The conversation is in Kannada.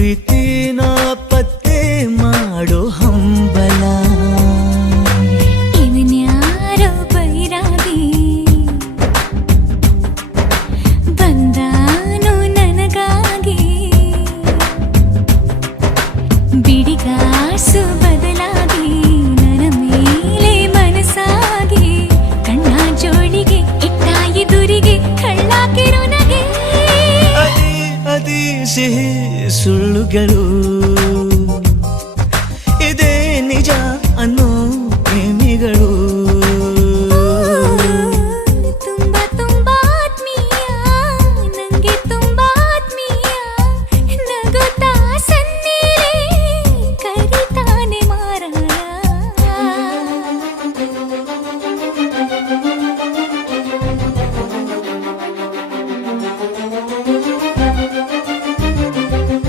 ಪ್ರೀತಿನ ಪತ್ತೆ ಮಾಡೋ ಹಂಬಲ. ಇವನ್ಯಾರೋ ಬೈರಾಗಿ ಬಂದಾನು ನನಗಾಗಿ, ಬಿಡಿಗಾಸು ಬದಲಾಗಿ ನನ್ನ ಮೇಲೆ ಮನಸ್ಸಾಗಿ, ಕಣ್ಣ ಜೋಳಿಗೆ ಇಟ್ಟ ಎದುರಿಗೆ ಕಳ್ಳಾಕಿರೋ ನಗೆ. ಅದಿ ಸಿಹಿ ಸುಳ್ಳುಗಳು